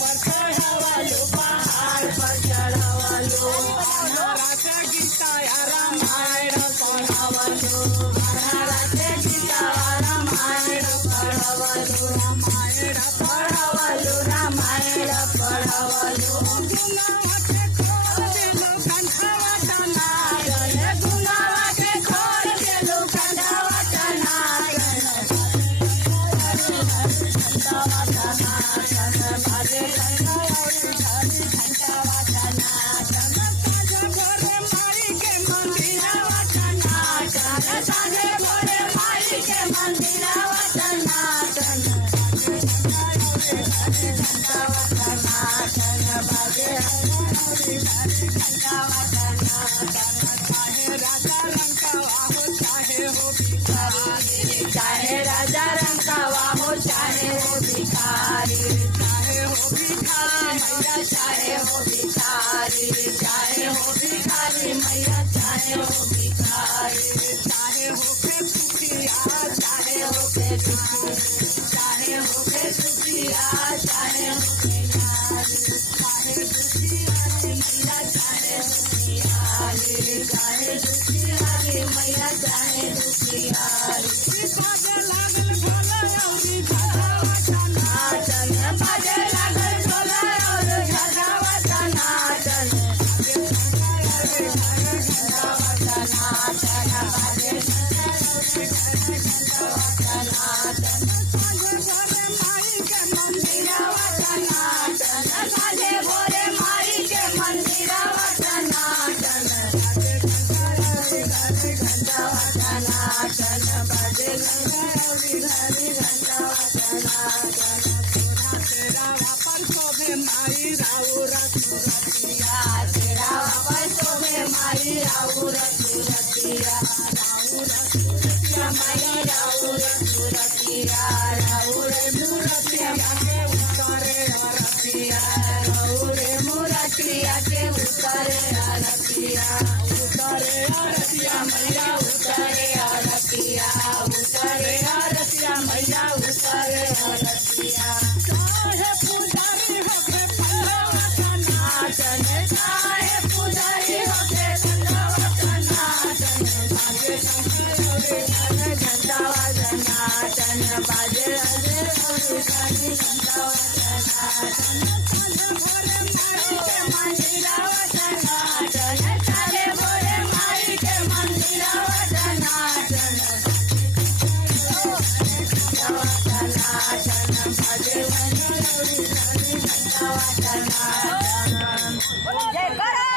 पर चढ़ावलो पहाड़ पर चढ़ावलो महाराज गीता रामायण पढ़ावलो महाराज गीता रामायण पढ़ावलो रामायण पढ़ावलो रामायण पढ़ावलो गुनावा के खोल देलो कंठवा टनायन गुनावा के खोल देलो कंठवा टनायन घंटावा टनायन बाजे घंटावा टनायन साँझ भोरे माई के मंदिरवा टनायन साँझ भोरे माई के मंदिरवा टनायन घंटावा टनायन बाजे घंटावा टनायन चाहे राजा रंकावा हो चाहे हो भिखारी चाहे राजा रंकावा हो चाहे हो भिखारी चाहे हो भिखारी मैया चाहे हो भिखारी चाहे हो भिखारी मैया चाहे हो भिखारी चाहे हो के सुखिया चाहे हो के दुखी चाहे हो के सुखिया चाहे हो के नारी चाहे दुखिया मैया चाहे दुखियारी चाहे दुखियारी मैया चाहे दुखियारी बाजे लागल ढोला औरी झलवा टनाटन बाजे लागल ढोला और झलवा टनाटन घंटावा टनाटन बाजे घंटावा टनाटन साँझ भोरे माई के मंदिरवा टनाटन साँझ भोरे माई के मंदिरवा टनाटन घंटावा टनाटन बाजे घंटावा टनाटन तेरावा पर शोभे माई राउर सुरतिया तेरावा पर शोभे माई राउर सुरतिया माई राउर सुरतिया राउर मूरतिया के उतरे अरतिया राउर मूरतिया के उतरे अरतिया मैया उतरे अरतिया मैया उतरे अरतिया चाहे पुजारी होके पल्लवा टनाटन चाहे पुजारी होके पल्लवा टनाटन बाजे घंटावा टनाटन बाजे घंटावा टनाटन साँझ भोरे माई के मंदिरवा टनाटन साँझ भोरे माई के मंदिरवा टनाटन टनाटन बाजे घंटावा टनाटन जय करो।